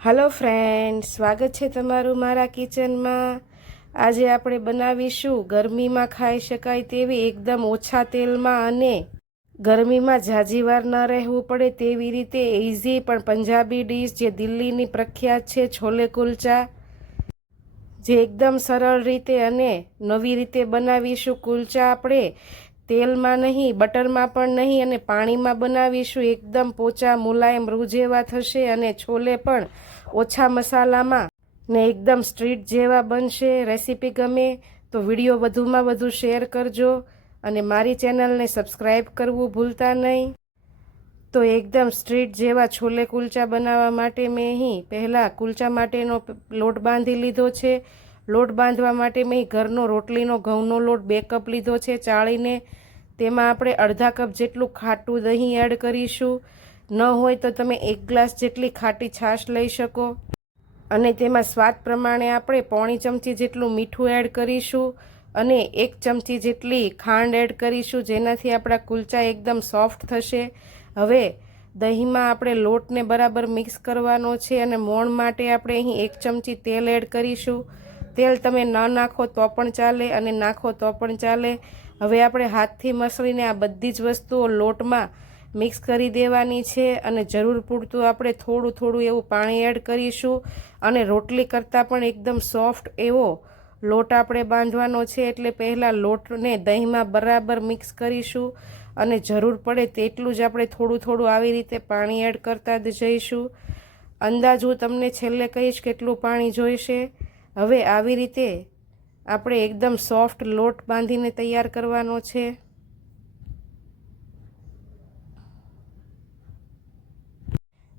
Hello friend સ્વાગત છે તમારું મારા કિચનમાં આજે આપણે બનાવીશું ગરમીમાં ખાઈ શકાય તેવી એકદમ ઓછા તેલમાં અને ગરમીમાં જાજીવાર ન રહેવું પડે તેવી રીતે ઇઝી પણ પંજાબી ડીશ જે દિલ્હીની પ્રખ્યાત છે, છોલે કુલચા, જે એકદમ સરળ રીતે અને નવી રીતે બનાવીશું કુલચા આપણે. તેલમાં નહીં, બટરમાં પણ નહીં અને પાણીમાં બનાવીશું. એકદમ પોચા, મુલાયમ રૂ જેવા થશે અને છોલે પણ ઓછા મસાલામાં ને એકદમ સ્ટ્રીટ જેવા બનશે. રેસીપી ગમે તો વીડિયો વધુમાં વધુ શેર કરજો અને મારી ચેનલને સબસ્ક્રાઈબ કરવું ભૂલતા નહીં. તો એકદમ સ્ટ્રીટ જેવા છોલે કુલચા બનાવવા માટે મેં અહીં પહેલાં કુલચા માટેનો લોટ બાંધી લીધો છે. લોટ બાંધવા માટે મેં ઘરનો રોટલીનો, ઘઉંનો લોટ બે કપ લીધો છે ચાળીને. તેમાં આપણે અડધા કપ જેટલું ખાટું દહીં એડ કરીશું. ન હોય તો તમે એક ગ્લાસ જેટલી ખાટી છાશ લઈ શકો. અને તેમાં સ્વાદ પ્રમાણે આપણે પોણી ચમચી જેટલું મીઠું એડ કરીશું અને એક ચમચી જેટલી ખાંડ એડ કરીશું જેનાથી આપણા કુલચા એકદમ સોફ્ટ થશે. હવે દહીંમાં આપણે લોટને બરાબર મિક્સ કરવાનો છે અને મોણ માટે આપણે અહીં એક ચમચી તેલ એડ કરીશું. તેલ તમે ન નાખો તો પણ ચાલે અને નાખો તો પણ ચાલે. હવે આપણે હાથથી મસળીને આ બધી જ વસ્તુઓ લોટમાં મિક્સ કરી દેવાની છે અને જરૂર પૂરતું આપણે થોડું થોડું એવું પાણી એડ કરીશું અને રોટલી કરતાં પણ એકદમ સોફ્ટ એવો લોટ આપણે બાંધવાનો છે એટલે પહેલાં લોટને દહીંમાં બરાબર મિક્સ કરીશું અને જરૂર પડે તેટલું જ આપણે થોડું થોડું આવી રીતે પાણી એડ કરતા જ જઈશું. અંદાજ હું તમને છેલ્લે કહીશ કેટલું પાણી જોઈશે. હવે આવી રીતે આપણે એકદમ સોફ્ટ લોટ બાંધીને તૈયાર કરવાનો છે.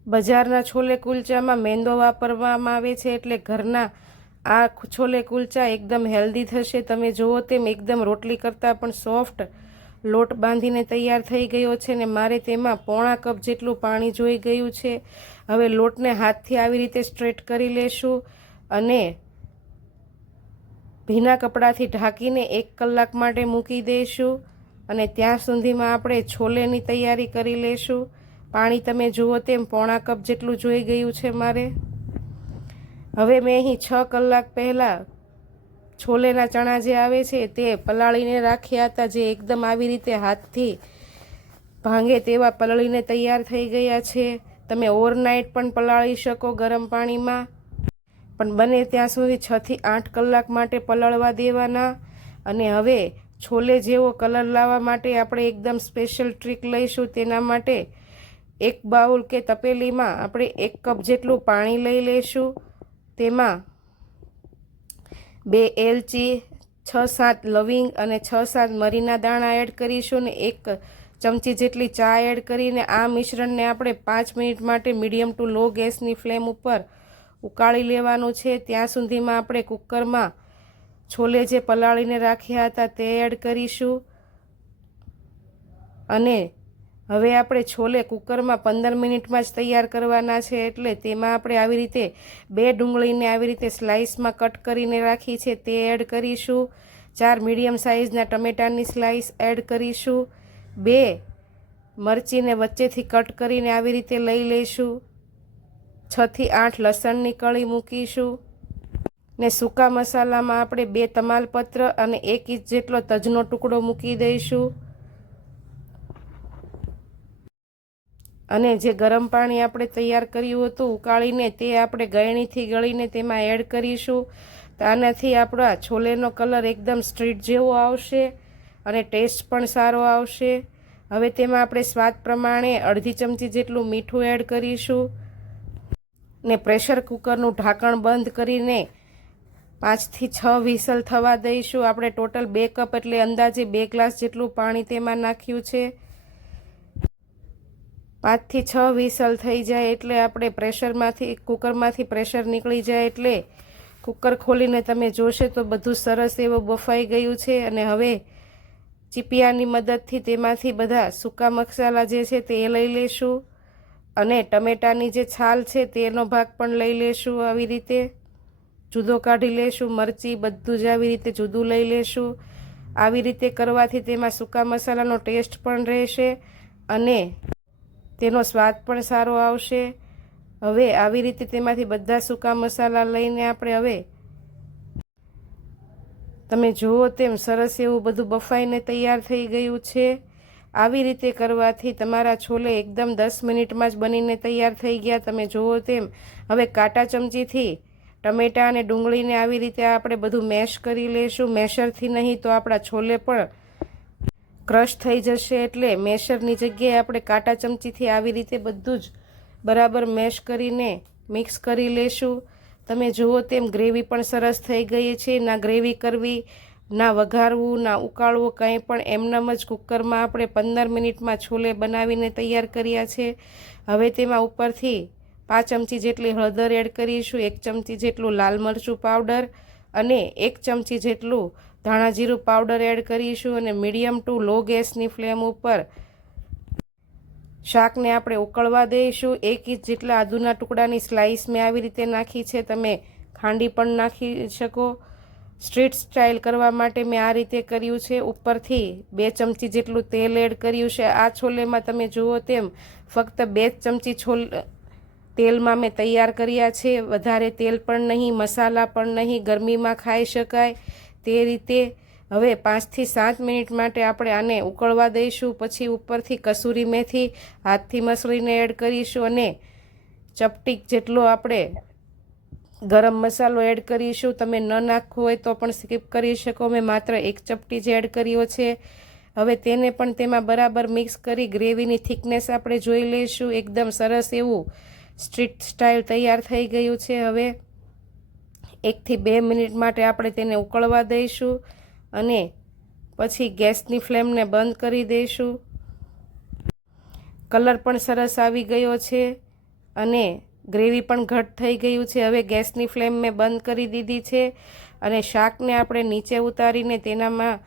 બજારના છોલે કુલચામાં મેંદો વાપરવામાં આવે છે એટલે ઘરના આ છોલે કુલચા એકદમ હેલ્ધી થશે. તમે જુઓ તેમ એકદમ રોટલી કરતાં પણ સોફ્ટ લોટ બાંધીને તૈયાર થઈ ગયો છે ને મારે તેમાં પોણા કપ જેટલું પાણી જોઈ ગયું છે. હવે લોટને હાથથી આવી રીતે સ્ટ્રેટ કરી લેશું અને ભીના કપડાથી ઢાંકીને એક કલાક માટે મૂકી દઈશું અને ત્યાં સુધીમાં આપણે છોલેની તૈયારી કરી લઈશું. પાણી તમે જુઓ તેમ પોણા કપ જેટલું જોઈ ગયું છે મારે. હવે મેં અહીં છ કલાક પહેલાં છોલેના ચણા જે આવે છે તે પલાળીને રાખ્યા હતા, જે એકદમ આવી રીતે હાથથી ભાંગે તેવા પલળીને તૈયાર થઈ ગયા છે. તમે ઓવરનાઇટ પણ પલાળી શકો ગરમ પાણીમાં. પણ બને ત્યાં સુધી છથી આઠ કલાક માટે પલળવા દેવાના. અને હવે છોલે જેવો કલર લાવવા માટે આપણે એકદમ સ્પેશિયલ ટ્રીક લઈશું તેના માટે એક બાઉલ કે તપેલીમાં આપણે એક કપ જેટલું પાણી લઈ લઈશું. તેમાં બે એલચી, છ સાત લવિંગ અને છ સાત મરીના દાણા એડ કરીશું ને એક ચમચી જેટલી ચા એડ કરીને આ મિશ્રણને આપણે પાંચ મિનિટ માટે મીડિયમ ટુ લો ગેસની ફ્લેમ ઉપર ઉકાળી લેવાનું છે. ત્યાં સુધીમાં આપણે કુકરમાં છોલે જે પલાળીને રાખ્યા હતા તે એડ કરીશું. અને હવે આપણે છોલે કુકરમાં પંદર મિનિટમાં જ તૈયાર કરવાના છે એટલે તેમાં આપણે આવી રીતે બે ડુંગળીને આવી રીતે સ્લાઇસમાં કટ કરીને રાખી છે તે એડ કરીશું. ચાર મીડિયમ સાઇઝના ટમેટાની સ્લાઇસ એડ કરીશું. બે મરચીને વચ્ચેથી કટ કરીને આવી રીતે લઈ લઈશું. છથી આઠ લસણની કળી મૂકીશું. ને સૂકા મસાલામાં આપણે બે તમાલપત્ર અને એક ઇંચ જેટલો તજનો ટુકડો મૂકી દઈશું. અને જે ગરમ પાણી આપણે તૈયાર કર્યું હતું, ઉકાળીને તે આપણે ગળણીથી ગળીને તેમાં એડ કરીશું. તો આનાથી આપણા છોલેનો કલર એકદમ સ્ટ્રીટ જેવો આવશે અને ટેસ્ટ પણ સારો આવશે. હવે તેમાં આપણે સ્વાદ પ્રમાણે અડધી ચમચી જેટલું મીઠું એડ કરીશું. ને પ્રેશર કુકરનું ઢાંકણ બંધ કરીને પાંચથી છ વિસલ થવા દઈશું. આપણે ટોટલ બે કપ એટલે અંદાજે બે ગ્લાસ જેટલું પાણી તેમાં નાખ્યું છે. પાંચથી છ વિસલ થઈ જાય એટલે આપણે પ્રેશરમાંથી, કુકરમાંથી પ્રેશર નીકળી જાય એટલે કુકર ખોલીને તમે જોશે તો બધું સરસ એવું બફાઈ ગયું છે અને હવે ચીપિયાની મદદથી તેમાંથી બધા સૂકા મસાલા જે છે તે લઈ લેશું અને ટમેટાની જે છાલ છે તેનો ભાગ પણ લઈ લેશું આવી રીતે. જુદો કાઢી લેશું, મરચી બધું જ આવી રીતે જુદું લઈ લેશું. આવી રીતે કરવાથી તેમાં સૂકા મસાલાનો ટેસ્ટ પણ રહેશે અને તેનો સ્વાદ પણ સારો આવશે. હવે આવી રીતે તેમાંથી બધા સૂકા મસાલા લઈને આપણે હવે તમે જુઓ તેમ સરસ એવું બધું બફાઈને તૈયાર થઈ ગયું છે. આવી રીતે કરવાથી તમારા છોલે એકદમ દસ મિનિટમાં જ બનીને તૈયાર થઈ ગયા. તમે જુઓ તેમ, હવે કાંટા ચમચીથી ટમેટાં અને ડુંગળીને આવી રીતે આપણે બધું મેશ કરી લેશું. મેશરથી નહીં તો આપણા છોલે પણ ક્રશ થઈ જશે એટલે મેશરની જગ્યાએ આપણે કાંટા ચમચીથી આવી રીતે બધું જ બરાબર મેશ કરીને મિક્સ કરી લેશું. તમે જુઓ તેમ ગ્રેવી પણ સરસ થઈ ગઈ છે. ના ગ્રેવી કરવી ના વઘારવું, ના ઉકાળવું, કંઈ પણ એમનેમ જ કુકરમાં આપણે પંદર મિનિટમાં છોલે બનાવીને તૈયાર કર્યા છે. હવે તેમાં ઉપરથી પાંચ ચમચી જેટલી હળદર એડ કરીશું, એક ચમચી જેટલું લાલ મરચું પાવડર અને એક ચમચી જેટલું ધાણા જીરું પાવડર એડ કરીશું અને મીડિયમ ટુ લો ગેસની ફ્લેમ ઉપર શાકને આપણે ઉકળવા દઈશું. એક ઇંચ જેટલા આદુના ટુકડાની સ્લાઇસ મેં આવી રીતે નાખી છે. તમે ખાંડી પણ નાખી શકો. સ્ટ્રીટ સ્ટાઇલ કરવા માટે મેં આ રીતે કર્યું છે. ઉપરથી બે ચમચી જેટલું તેલ એડ કર્યું છે. આ છોલેમાં તમે જુઓ તેમ ફક્ત બે ચમચી છોલ તેલમાં મેં તૈયાર કર્યા છે. વધારે તેલ પણ નહીં, મસાલા પણ નહીં, ગરમીમાં ખાઈ શકાય તે રીતે. હવે પાંચથી સાત મિનિટ માટે આપણે આને ઉકળવા દઈશું. પછી ઉપરથી કસૂરી મેથી હાથથી મસળીને એડ કરીશું અને ચપટીક જેટલો આપણે ગરમ મસાલો એડ કરીશું. તમે ન નાખવો હોય તો પણ સ્કીપ કરી શકો. મેં માત્ર એક ચપટી જ એડ કર્યો છે. હવે તેને પણ તેમાં બરાબર મિક્સ કરી ગ્રેવીની થિકનેસ આપણે જોઈ લઈશું. એકદમ સરસ એવું સ્ટ્રીટ સ્ટાઇલ તૈયાર થઈ ગયું છે. હવે એકથી બે મિનિટ માટે આપણે તેને ઉકળવા દઈશું અને પછી ગેસની ફ્લેમને બંધ કરી દઈશું. કલર પણ સરસ આવી ગયો છે અને ગ્રેવી પણ ઘટ થઈ ગયું છે. હવે ગેસની ફ્લેમ મેં બંધ કરી દીધી છે અને શાકને આપણે નીચે ઉતારીને તેનામાં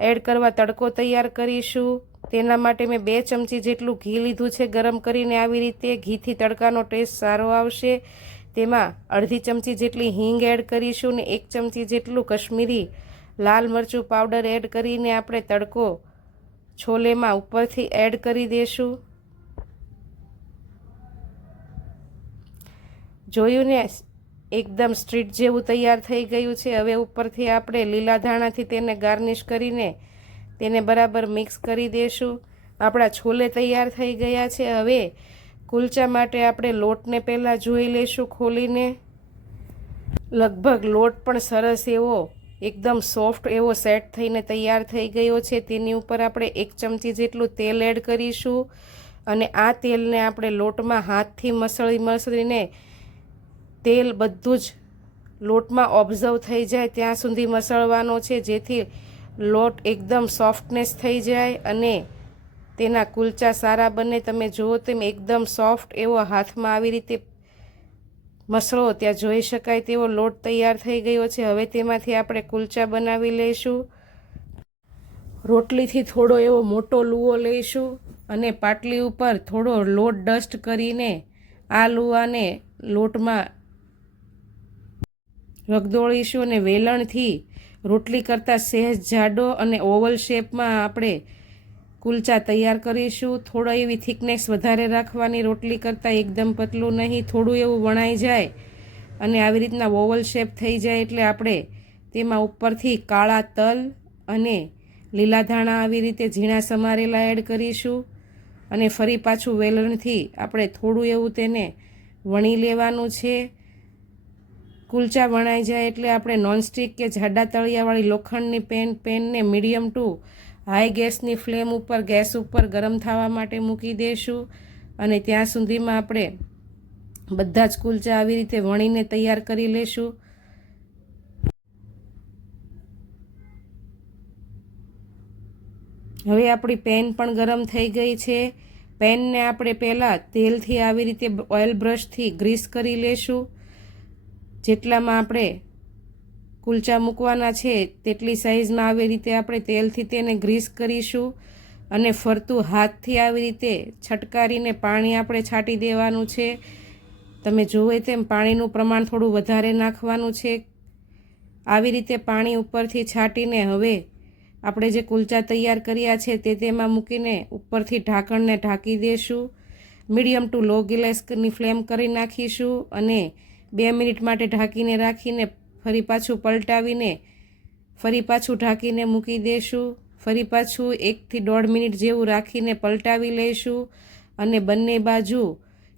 એડ કરવા તડકો તૈયાર કરીશું. તેના માટે મેં બે ચમચી જેટલું ઘી લીધું છે. ગરમ કરીને આવી રીતે ઘીથી તડકાનો ટેસ્ટ સારો આવશે. તેમાં અડધી ચમચી જેટલી હિંગ એડ કરીશું ને એક ચમચી જેટલું કશ્મીરી લાલ મરચું પાવડર એડ કરીને આપણે તડકો છોલેમાં ઉપરથી એડ કરી દઈશું જોયું ને, એકદમ સ્ટ્રીટ જેવું તૈયાર થઈ ગયું છે. હવે ઉપરથી આપણે લીલા ધાણાથી તેને ગાર્નિશ કરીને તેને બરાબર મિક્સ કરી દઈશું આપણા છોલે તૈયાર થઈ ગયા છે. હવે કુલચા માટે આપણે લોટને પહેલાં જોઈ લઈશું ખોલીને. લગભગ લોટ પણ સરસ એવો, એકદમ સોફ્ટ એવો સેટ થઈને તૈયાર થઈ ગયો છે. તેની ઉપર આપણે એક ચમચી જેટલું તેલ એડ કરીશું અને આ તેલને આપણે લોટમાં હાથથી મસળી મસળીને તેલ બધું જ લોટમાં ઓબ્ઝર્વ થઈ જાય, ત્યાં સુધી મસળવાનો છે, જેથી લોટ એકદમ સોફ્ટનેસ થઈ જાય અને તેના કુલચા સારા બને. તમે જુઓ તેમ એકદમ સોફ્ટ એવો હાથમાં આવી રીતે મસળો ત્યાં જોઈ શકાય તેવો લોટ તૈયાર થઈ ગયો છે. હવે તેમાંથી આપણે કુલચા બનાવી લઈશું. રોટલીથી થોડો એવો મોટો લુઓ લઈશું અને પાટલી ઉપર થોડો લોટ ડસ્ટ કરીને આ લુવાને લોટમાં રગદોળીશું અને વેલણથી રોટલી કરતાં સહેજ જાડો અને ઓવલ શેપમાં આપણે કુલચા તૈયાર કરીશું. થોડો એવી થિકનેસ વધારે રાખવાની રોટલી કરતાં એકદમ પતલું નહીં, થોડું એવું વણાઈ જાય અને આવી રીતના ઓવલ શેપ થઈ જાય એટલે આપણે તેમાં ઉપરથી કાળા તલ અને લીલા ધાણા આવી રીતે ઝીણા સમારેલા એડ કરીશું અને ફરી પાછું વેલણથી આપણે થોડું એવું તેને વણી લેવાનું છે. કુલચા વણાઈ જાય એટલે આપણે નોનસ્ટિક કે જાડા તળિયાવાળી લોખંડની પેન, પેનને મીડિયમ ટુ હાઈ ગેસની ફ્લેમ ઉપર, ગેસ ઉપર ગરમ થવા માટે મૂકી દઈશું અને ત્યાં સુધીમાં આપણે બધા જ કુલચા આવી રીતે વણીને તૈયાર કરી લેશું. હવે આપણી પેન પણ ગરમ થઈ ગઈ છે. પેનને આપણે પહેલાં તેલથી આવી રીતે ઓઇલ બ્રશથી ગ્રીસ કરી લેશું. જેટલામાં આપણે કુલચા મૂકવાના છે, તેટલી સાઇઝમાં આવી રીતે આપણે તેલથી તેને ગ્રીસ કરીશું અને ફરતું હાથથી આવી રીતે છટકારીને પાણી આપણે છાંટી દેવાનું છે. તમે જુએ તેમ પાણીનું પ્રમાણ થોડું વધારે નાખવાનું છે. આવી રીતે પાણી ઉપરથી છાંટીને હવે આપણે જે કુલચા તૈયાર કર્યા છે, તે તેમાં મૂકીને ઉપરથી ઢાંકણને ઢાંકી દઈશું મીડિયમ ટુ લો ગેસની ફ્લેમ કરી નાખીશું અને બે મિનિટ માટે ઢાંકીને રાખીને ફરી પાછું પલટાવીને, ફરી પાછું ઢાંકીને મૂકી દઈશું ફરી પાછું એકથી દોઢ મિનિટ જેવું રાખીને પલટાવી લઈશું અને બંને બાજુ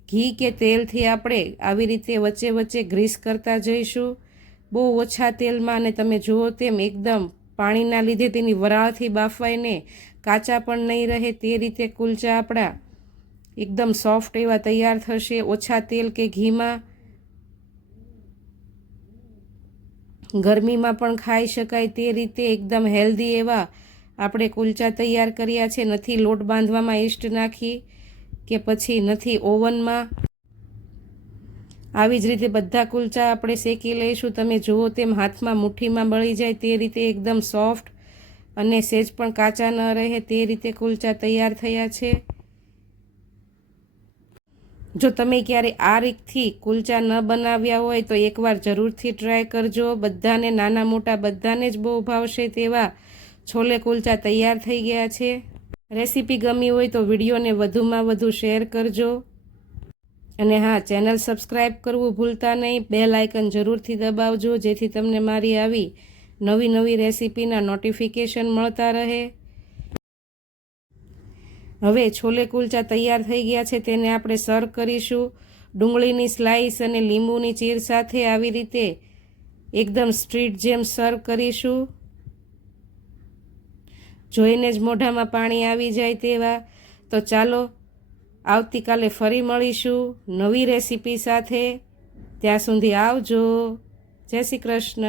ઘી કે તેલથી આપણે આવી રીતે વચ્ચે વચ્ચે ગ્રીસ કરતા જઈશું. બહુ ઓછા તેલમાં અને તમે જુઓ તેમ એકદમ પાણીના લીધે તેની વરાળથી બાફવાઈને કાચા પણ નહીં રહે તે રીતે કુલચા આપણા એકદમ સોફ્ટ એવા તૈયાર થશે ઓછા તેલ કે ઘીમાં. ગરમીમાં પણ ખાઈ શકાય તે રીતે એકદમ હેલ્ધી એવા આપણે કુલચા તૈયાર કર્યા છે. નથી લોટ બાંધવામાં ઈસ્ટ નાખી કે પછી નથી ઓવનમાં. આવી જ રીતે બધા કુલચા આપણે શેકી લઈશું. તમે જુઓ તેમ હાથમાં મુઠ્ઠીમાં બળી જાય તે રીતે એકદમ સોફ્ટ અને સેજ પણ કાચા ન રહે તે રીતે કુલચા તૈયાર થયા છે. જો તમે ક્યારે આ રીતથી કુલચા ન બનાવ્યા હોય તો એકવાર જરૂરથી ટ્રાય કરજો. બધાને, નાના મોટા બધાને જ બહુ ભાવશે તેવા છોલે કુલચા તૈયાર થઈ ગયા છે. રેસીપી ગમી હોય તો વિડીયોને વધુમાં વધુ શેર કરજો. અને હા, ચેનલ સબસ્ક્રાઈબ કરવું ભૂલતા નહીં. બે લાઇકન જરૂરથી દબાવજો, જેથી તમને મારી આવી નવી નવી રેસીપીના નોટિફિકેશન મળતા રહે. હવે છોલે કુલચા તૈયાર થઈ ગયા છે, તેને આપણે સર્વ કરીશું. ડુંગળીની સ્લાઈસ અને લીંબુની ચીર સાથે આવી રીતે એકદમ સ્ટ્રીટ જેમ સર્વ કરીશું. જોઈને જ મોઢામાં પાણી આવી જાય તેવા. તો ચાલો, આવતીકાલે ફરી મળીશું નવી રેસીપી સાથે. ત્યાં સુધી આવજો. જય શ્રી કૃષ્ણ.